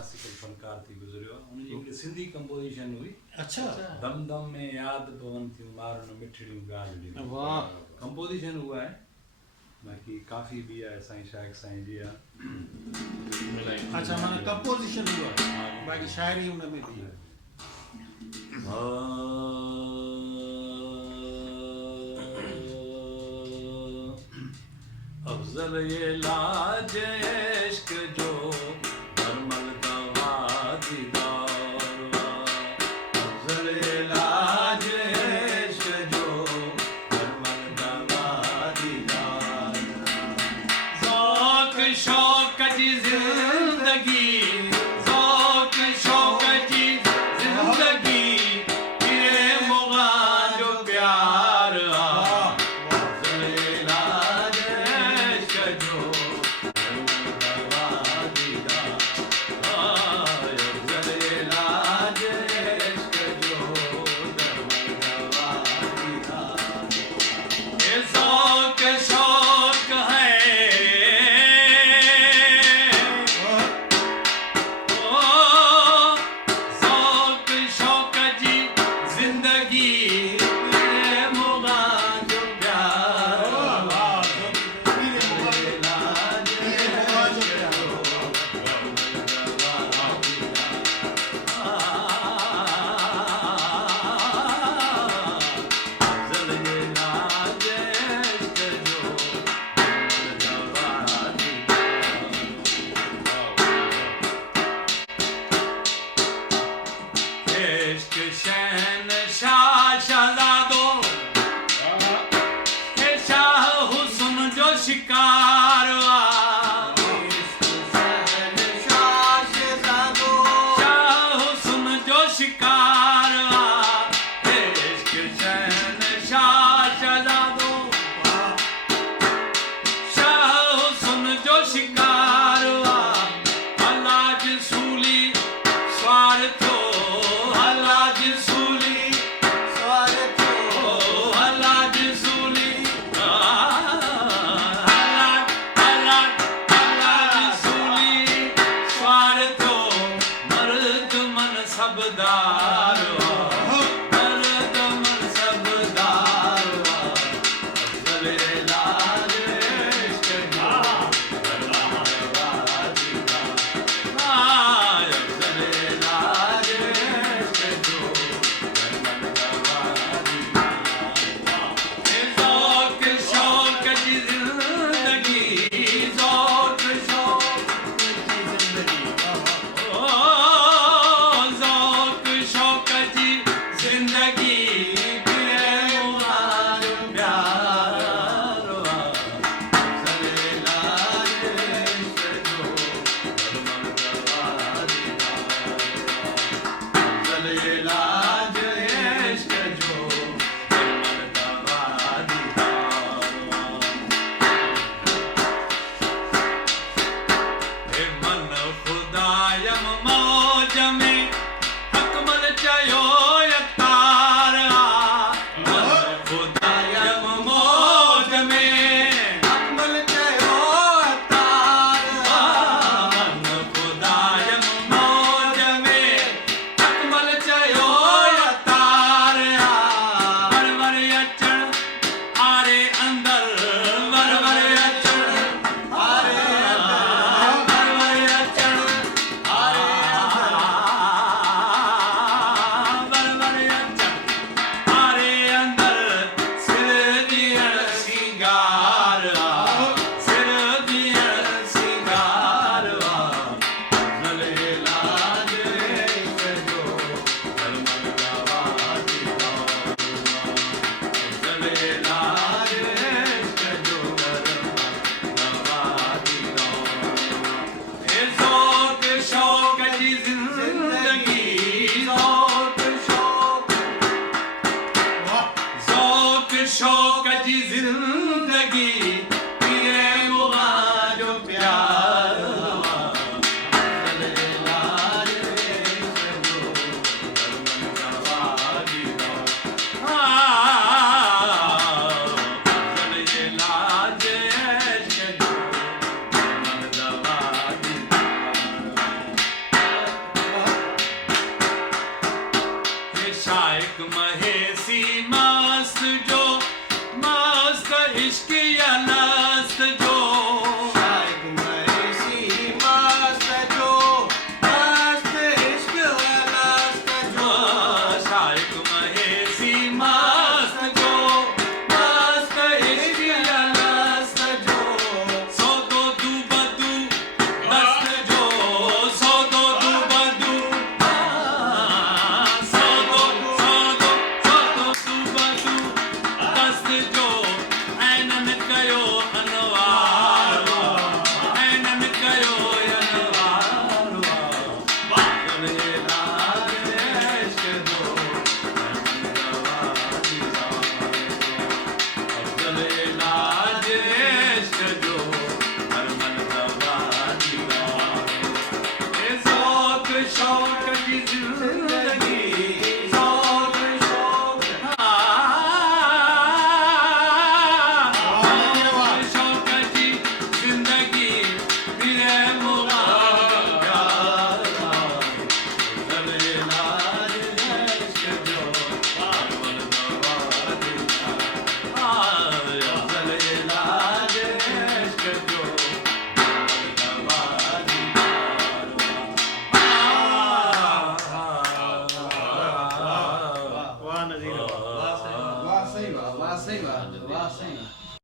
Classical फनकार थी गुज़रियो आहे उनजी हिकिड़ी सिंधी कंपोज़िशन हुई। अच्छा दम दम में यादि पवनि थियूं मारुनि मिठड़ियूं ॻाल्हियूं। वाह कंपोज़िशन उहा आहे। बाक़ी काफ़ी बि आहे साईं शाइक़ साईं जी आहे। अच्छा माना कंपोज़िशन हुआ बाक़ी शायरी हुन में भी है। अफ़ज़ल ये लाज इश्क जो नरमल दवा दीदार अफ़ज़ल ये लाज इश्क जो नरमल दवा दीदार ज़ौक़ शौक़ जी ज़िंदगी ज़ौक़ शौक़ जी ज़िंदगी तेरे मुग़ा जो प्यार अफ़ज़ल ये लाज इश्क जो नरमल दवा दीदार अफ़ज़ल ये लाज इश्क जो नरमल दवा दीदार ये ज़ौक़ शौक़ है ज़ौक़ शौक़ जी ज़िंदगी तेरे मुग़ा जो प्यार अफ़ज़ल लाज इश्क जो नरमल दवा अफ़ज़ल ये लाज इश्क जो नरमल दवा इश्क शहनशाह शहज़ादो हे शाह हुस्न जो शिकार शाह हुस्न जो शिकार इश्क शहनशाह शहज़ादो शाह हुस्न जो शिकार हलाज सूली स्वार्थो हलाज सूली स्वार्थो हलाज सूली हलाज सूली स्वार्थो मर्द मन सबदार मर्द मन सबदार अफ़ज़ल ये लाज इश्क जो नरमल दवा दीदार अफ़ज़ल ये लाज इश्क जो नरमल दवा दीदार ये ज़ौक़ शौक़ जी ज़िंदगी ज़ौक़ शौक़ जी ज़िंदगी ज़ौक़ शौक़ जी ज़िंदगी तेरे मुग़ा जो प्यार अफ़ज़ल ये लाज इश्क जो नरमल दवा दीदार अफ़ज़ल ये लाज इश्क जो नरमल दवा दीदार हे मन ख़ुदायम मौज में अकमल चयो यतार मन ख़ुदायम मौज में अकमल चयो यतार मन ख़ुदायम मौज में अकमल चयो यतार वरवर अचण आरे अंदर वरवर अचण आरे अंदर वरवर अचण आरे शाइक महेसी मस्त जो मस्त इश्क या नस्त जो शाइक महेसी मस्त जो मस्त इश्क या नस्त जो शाइक महेसी मस्त जो मस्त इश्क या नस्त जो सो दो दू बदू दस्त जो सो दो दू बदू सो दो दू बदू दस्त जो ऐनन कयो अनवार ऐनन कयो अनवार बादल ये लाज इश्क जो अफजल ये लाज इश्क जो हरमन दवा दीवार ये ज़ौक़ शौक़ की ज़िंदगी